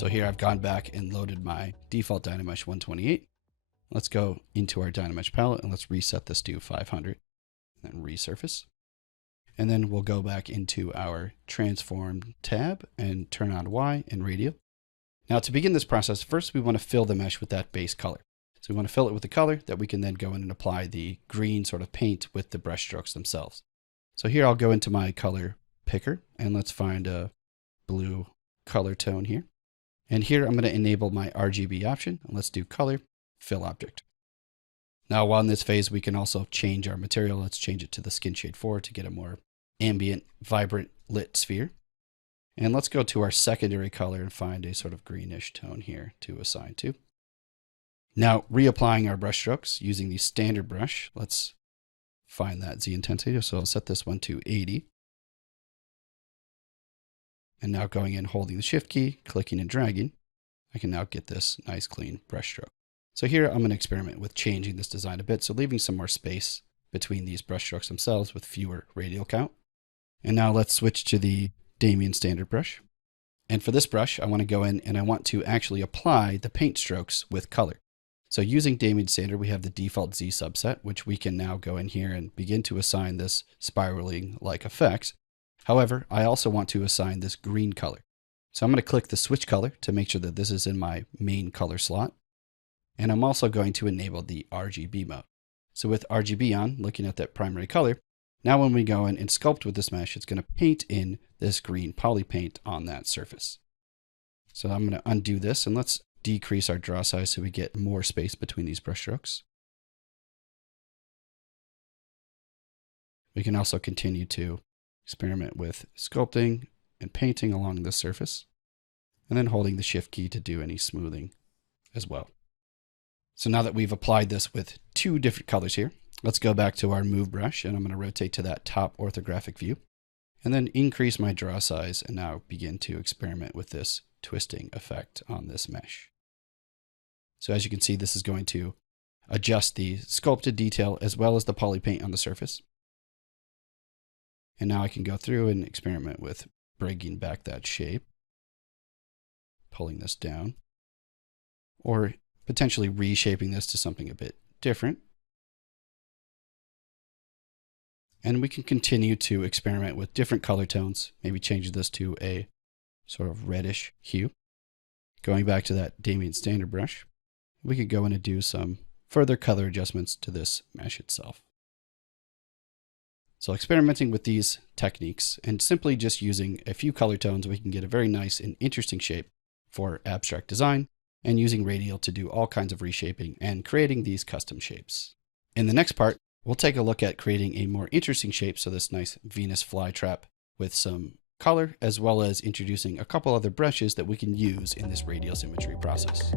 So here I've gone back and loaded my default Dynamesh 128. Let's go into our Dynamesh palette and let's reset this to 500 and then resurface. And then we'll go back into our transform tab and turn on Y and Radial. Now to begin this process, first we want to fill the mesh with that base color. So we want to fill it with the color that we can then go in and apply the green sort of paint with the brush strokes themselves. So here I'll go into my color picker and let's find a blue color tone here. And here I'm going to enable my RGB option and let's do color, fill object. Now while in this phase, we can also change our material. Let's change it to the skin shade 4 to get a more ambient, vibrant lit sphere. And let's go to our secondary color and find a sort of greenish tone here to assign to. Now reapplying our brush strokes using the standard brush, let's find that Z intensity. So I'll set this one to 80. And now going in, holding the shift key, clicking and dragging, I can now get this nice clean brush stroke. So here I'm going to experiment with changing this design a bit. So leaving some more space between these brush strokes themselves with fewer radial count. And now let's switch to the Damien standard brush. And for this brush, I want to go in and I want to actually apply the paint strokes with color. So using Damien standard, we have the default Z subset, which we can now go in here and begin to assign this spiraling like effects. However, I also want to assign this green color. So I'm going to click the switch color to make sure that this is in my main color slot. And I'm also going to enable the RGB mode. So with RGB on, looking at that primary color, now when we go in and sculpt with this mesh, it's going to paint in this green Polypaint on that surface. So I'm going to undo this and let's decrease our draw size so we get more space between these brush strokes. We can also continue to experiment with sculpting and painting along this surface, and then holding the shift key to do any smoothing as well. So now that we've applied this with two different colors here, let's go back to our move brush and I'm going to rotate to that top orthographic view and then increase my draw size and now begin to experiment with this twisting effect on this mesh. So as you can see, this is going to adjust the sculpted detail as well as the Polypaint on the surface. And now I can go through and experiment with bringing back that shape, pulling this down, or potentially reshaping this to something a bit different. And we can continue to experiment with different color tones, maybe change this to a sort of reddish hue. Going back to that Damien standard brush, we could go in and do some further color adjustments to this mesh itself. So experimenting with these techniques and simply just using a few color tones, we can get a very nice and interesting shape for abstract design, and using Radial to do all kinds of reshaping and creating these custom shapes. In the next part, we'll take a look at creating a more interesting shape, so this nice Venus flytrap with some color, as well as introducing a couple other brushes that we can use in this Radial symmetry process.